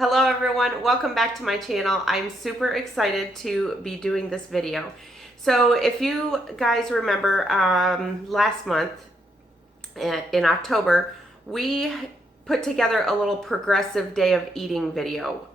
Hello everyone, welcome back to my channel. I'm super excited to be doing this video. So if you guys remember last month in October, we put together a little progressive day of eating video.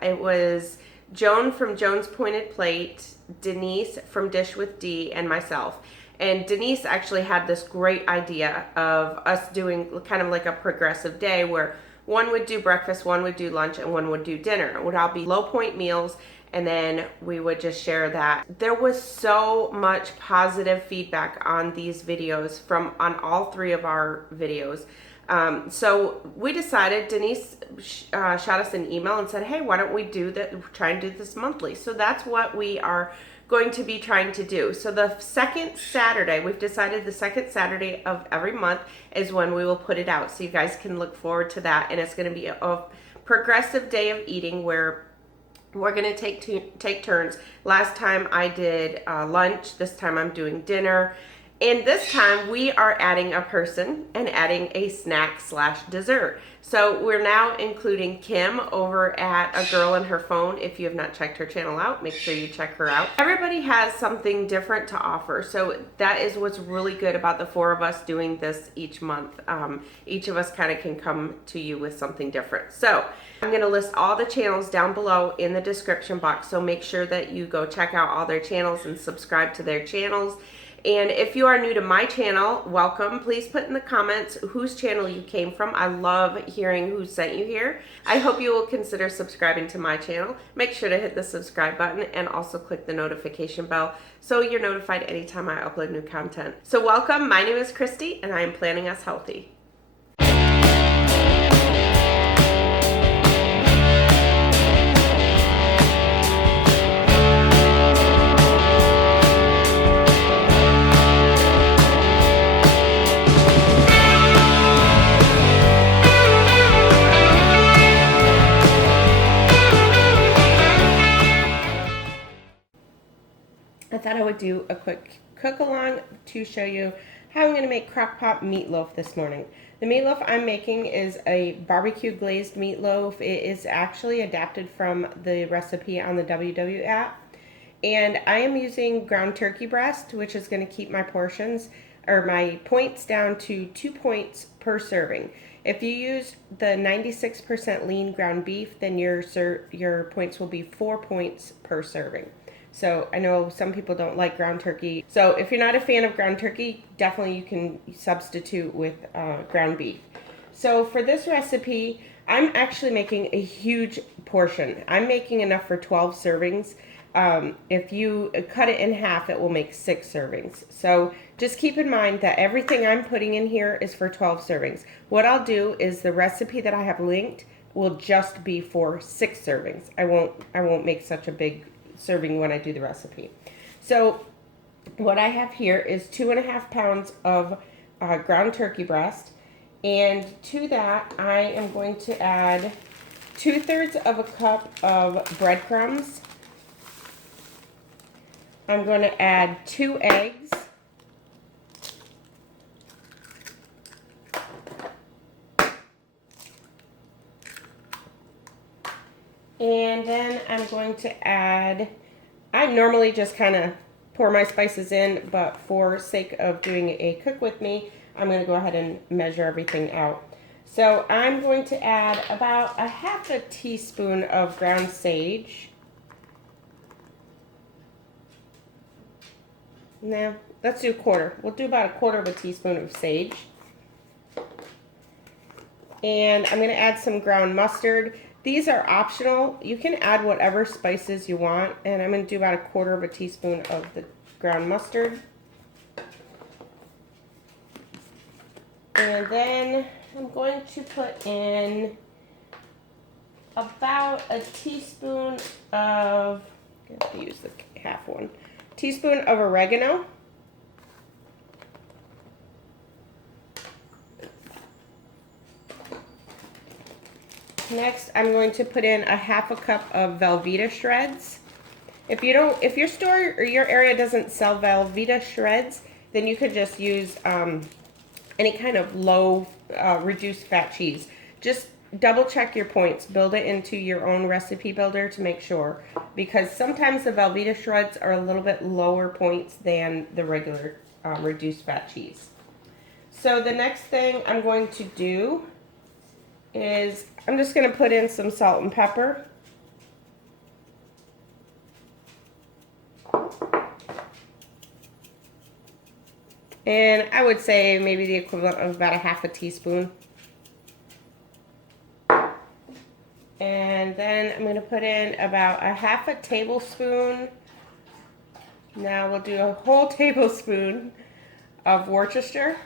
It was Joan from Joan's Pointed Plate, Denise from Dish with D, and myself. And Denise actually had this great idea of us doing kind of like a progressive day where one would do breakfast, one would do lunch, and one would do dinner. It would all be low point meals, and then we would just share that. There was so much positive feedback on these videos on all three of our videos. So we decided, Denise shot us an email and said, hey, why don't we try and do this monthly? So that's what we are going to be trying to do. So the second Saturday, we've decided the second Saturday of every month is when we will put it out. So you guys can look forward to that. And it's going to be a progressive day of eating where we're going to take turns. Last time I did lunch. This time I'm doing dinner. And this time we are adding a person and adding a snack/dessert. So we're now including Kim over at A Girl and Her Phone. If you have not checked her channel out, make sure you check her out. Everybody has something different to offer. So that is what's really good about the four of us doing this each month. Each of us kind of can come to you with something different. So I'm going to list all the channels down below in the description box. So make sure that you go check out all their channels and subscribe to their channels. And if you are new to my channel, welcome. Please put in the comments whose channel you came from. I love hearing who sent you here. I hope you will consider subscribing to my channel. Make sure to hit the subscribe button and also click the notification bell so you're notified anytime I upload new content. So welcome. My name is Christy and I am Planning Us Healthy. I thought I would do a quick cook along to show you how I'm going to make Crockpot meatloaf this morning. The meatloaf I'm making is a barbecue glazed meatloaf. It is actually adapted from the recipe on the WW app. And I am using ground turkey breast, which is going to keep my portions or my points down to 2 points per serving. If you use the 96% lean ground beef, then your points will be 4 points per serving. So I know some people don't like ground turkey. So if you're not a fan of ground turkey, definitely you can substitute with ground beef. So for this recipe, I'm actually making a huge portion. I'm making enough for 12 servings. If you cut it in half, it will make 6 servings. So just keep in mind that everything I'm putting in here is for 12 servings. What I'll do is the recipe that I have linked will just be for 6 servings. I won't make such a big serving when I do the recipe. So what I have here is 2.5 pounds of ground turkey breast, and to that I am going to add 2/3 of a cup of breadcrumbs. I'm going to add 2 eggs, and then I'm going to add, I normally just kind of pour my spices in, but for sake of doing a cook with me, I'm going to go ahead and measure everything out. So I'm going to add about a 1/2 teaspoon of ground sage. Now, let's do 1/4. We'll do about 1/4 teaspoon of sage. And I'm going to add some ground mustard. These are optional. You can add whatever spices you want, and I'm going to do about 1/4 teaspoon of the ground mustard. And then I'm going to put in about a teaspoon of, I'm going to use the half one, teaspoon of oregano. Next, I'm going to put in a 1/2 cup of Velveeta shreds. If your store or your area doesn't sell Velveeta shreds, then you could just use any kind of low reduced fat cheese. Just double check your points. Build it into your own recipe builder to make sure, because sometimes the Velveeta shreds are a little bit lower points than the regular reduced fat cheese. So the next thing I'm going to do is I'm just going to put in some salt and pepper. And I would say maybe the equivalent of about a half a teaspoon. And then I'm going to put in about a half a tablespoon. Now we'll do a whole tablespoon of Worcestershire.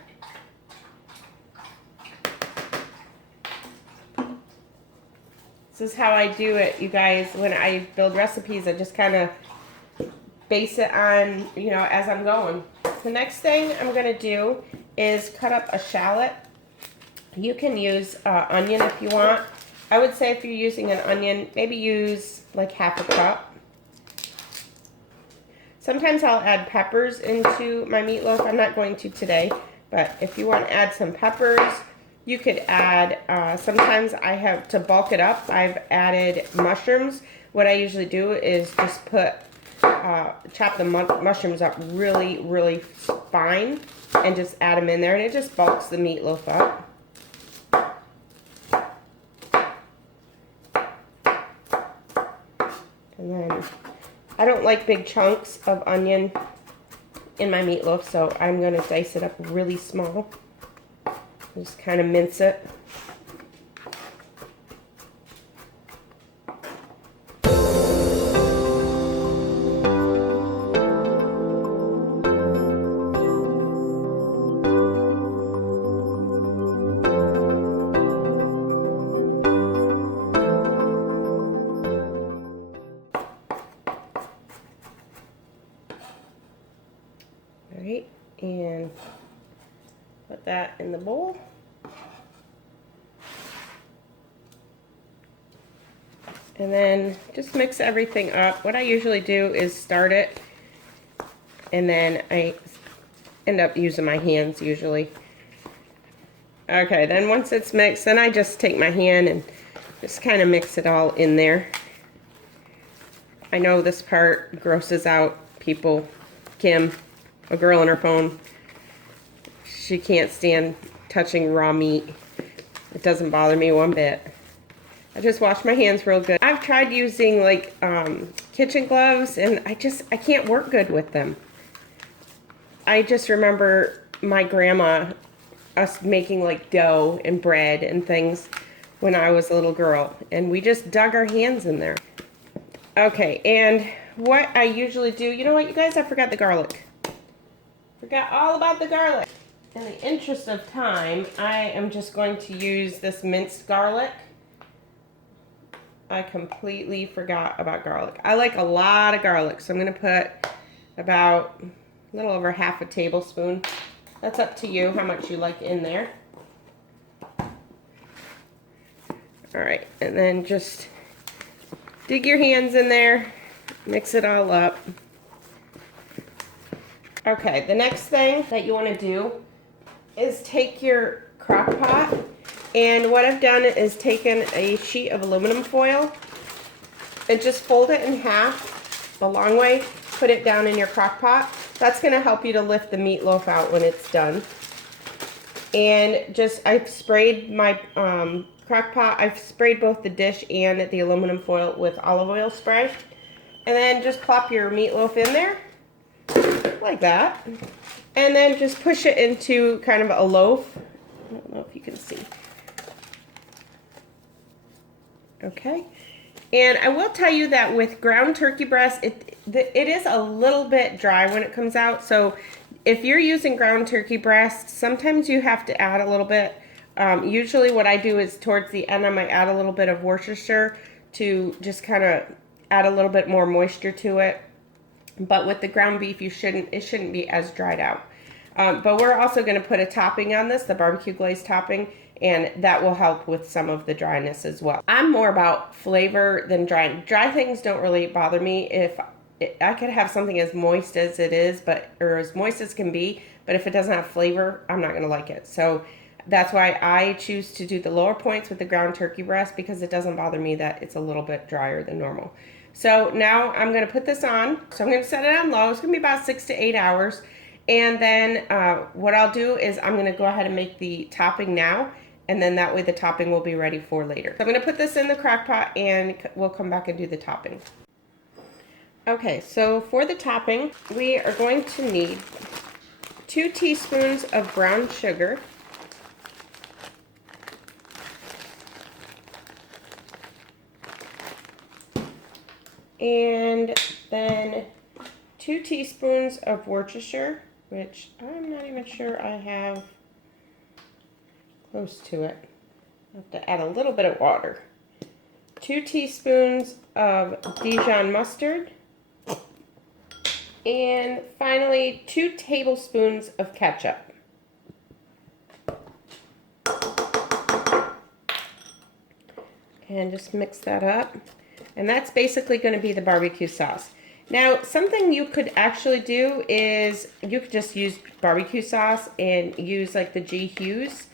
This is how I do it, you guys. When I build recipes, I just kind of base it on, you know, as I'm going. The next thing I'm going to do is cut up a shallot. You can use onion if you want. I would say if you're using an onion, maybe use like half a cup. Sometimes I'll add peppers into my meatloaf. I'm not going to today, but if you want to add some peppers, you could add, sometimes I have, to bulk it up, I've added mushrooms. What I usually do is just put, chop the mushrooms up really, really fine and just add them in there, and it just bulks the meatloaf up. And then I don't like big chunks of onion in my meatloaf, so I'm going to dice it up really small. Just kind of mince it. Alright, and put that in the bowl. And then just mix everything up. What I usually do is start it, and then I end up using my hands usually. Okay, then once it's mixed, then I just take my hand and just kind of mix it all in there. I know this part grosses out people. Kim, a girl on her phone, she can't stand touching raw meat. It doesn't bother me one bit. I just wash my hands real good. I've tried using like kitchen gloves, and I can't work good with them. I just remember my grandma, us making like dough and bread and things when I was a little girl, and we just dug our hands in there. Okay, and what I usually do, you know what, you guys, I forgot the garlic. Forgot all about the garlic. In the interest of time, I am just going to use this minced garlic. I completely forgot about garlic. I like a lot of garlic, so I'm going to put about a little over half a tablespoon. That's up to you how much you like in there. Alright, and then just dig your hands in there, mix it all up. Okay, the next thing that you want to do is take your crock pot, and what I've done is taken a sheet of aluminum foil and just fold it in half the long way, put it down in your crock pot. That's going to help you to lift the meatloaf out when it's done. And just, I've sprayed my crock pot, I've sprayed both the dish and the aluminum foil with olive oil spray. And then just plop your meatloaf in there, like that. And then just push it into kind of a loaf. I don't know if you can see. Okay. And I will tell you that with ground turkey breast, it is a little bit dry when it comes out. So if you're using ground turkey breast, sometimes you have to add a little bit. Usually what I do is towards the end, I might add a little bit of Worcestershire to just kind of add a little bit more moisture to it. But with the ground beef, it shouldn't be as dried out. But we're also going to put a topping on this, the barbecue glaze topping, and that will help with some of the dryness as well. I'm more about flavor than dry. Dry things don't really bother me. If I could have something as moist as it is, or as moist as can be, but if it doesn't have flavor, I'm not going to like it. So that's why I choose to do the lower points with the ground turkey breast, because it doesn't bother me that it's a little bit drier than normal. So now I'm going to put this on. So I'm going to set it on low. It's going to be about 6 to 8 hours. And then what I'll do is I'm going to go ahead and make the topping now. And then that way the topping will be ready for later. So I'm going to put this in the crock pot and we'll come back and do the topping. Okay, so for the topping, we are going to need 2 teaspoons of brown sugar. And then 2 teaspoons of Worcestershire, which I'm not even sure I have close to it. I have to add a little bit of water. 2 teaspoons of Dijon mustard. And finally, 2 tablespoons of ketchup. And just mix that up. And that's basically going to be the barbecue sauce. Now, something you could actually do is you could just use barbecue sauce and use like the G. Hughes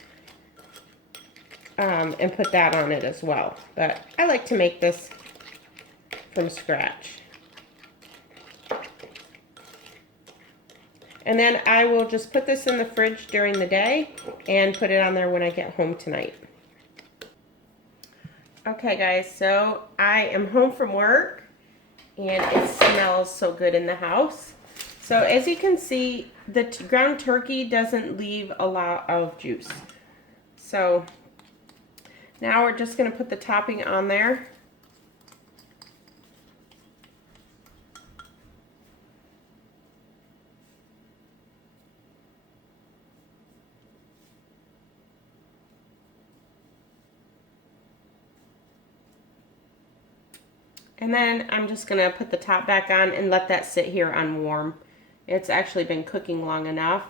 and put that on it as well. But I like to make this from scratch. And then I will just put this in the fridge during the day and put it on there when I get home tonight. Okay guys, so I am home from work and it smells so good in the house. So as you can see, the ground turkey doesn't leave a lot of juice. So now we're just going to put the topping on there. And then I'm just going to put the top back on and let that sit here on warm. It's actually been cooking long enough.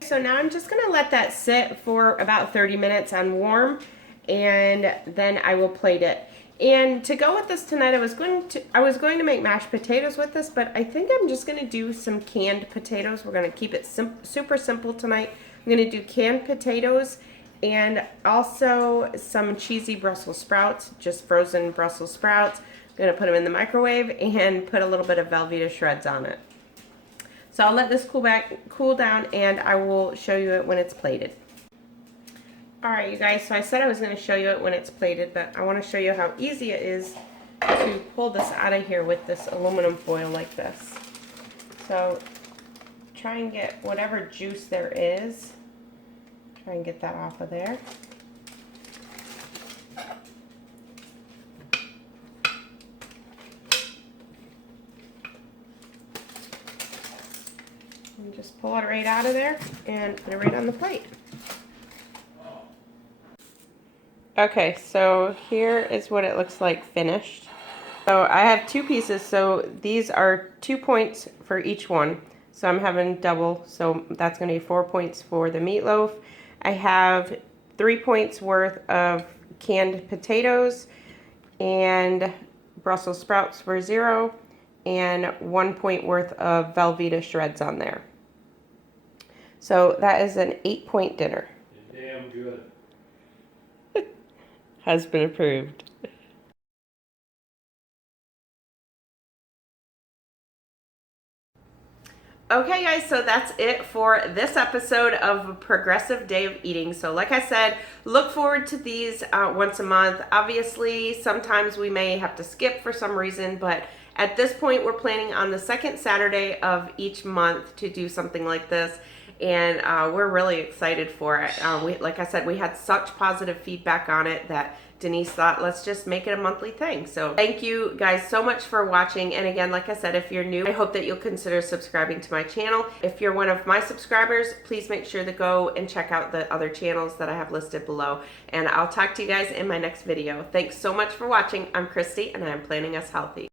So now I'm just going to let that sit for about 30 minutes on warm, and then I will plate it. And to go with this tonight, I was going to make mashed potatoes with this, but I think I'm just going to do some canned potatoes. We're going to keep it super simple tonight. I'm going to do canned potatoes and also some cheesy Brussels sprouts, just frozen Brussels sprouts. I'm going to put them in the microwave and put a little bit of Velveeta shreds on it. So I'll let this cool down, and I will show you it when it's plated. Alright you guys, so I said I was going to show you it when it's plated, but I want to show you how easy it is to pull this out of here with this aluminum foil like this. So try and get whatever juice there is. Try and get that off of there. And just pull it right out of there and put it right on the plate. Okay, so here is what it looks like finished. So I have 2 pieces, so these are 2 points for each one. So I'm having double, so that's going to be 4 points for the meatloaf. I have 3 points worth of canned potatoes and Brussels sprouts for 0, and 1 point worth of Velveeta shreds on there. So that is an 8-point dinner. Damn good. Husband approved. Okay guys, so that's it for this episode of Progressive Day of Eating. So like I said, look forward to these once a month. Obviously, sometimes we may have to skip for some reason, but at this point we're planning on the 2nd Saturday of each month to do something like this. And we're really excited for it. Like I said, we had such positive feedback on it that Denise thought, let's just make it a monthly thing. So thank you guys so much for watching. And again, like I said, if you're new, I hope that you'll consider subscribing to my channel. If you're one of my subscribers, please make sure to go and check out the other channels that I have listed below. And I'll talk to you guys in my next video. Thanks so much for watching. I'm Christy, and I'm Planning Us Healthy.